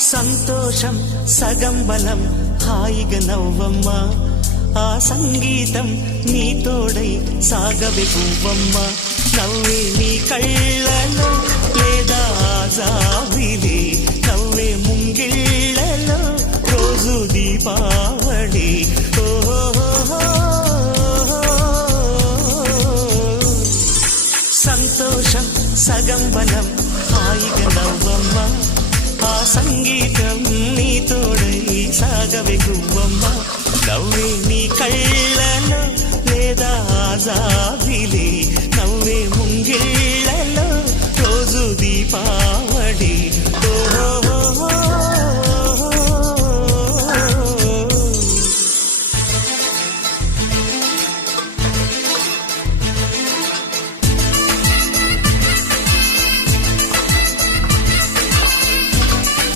సంతోషం సగం బలం హాయిగా నవ్వమ్మ ఆ సంగీతం నీ తోడై సాగవే పువ్వమ్మ నవ్వే నీ కళ్ళలో లేదా జాబిలి నవ్వే ముంగిళ్ళలో రోజు దీపావళి సంతోషం సగం బలం హాయిగా నవ్వమ్మ ఆ సంగీతం నీ తోడై సాగవే పువ్వమ్మ నవ్వే నీ కళ్ళలో లేదా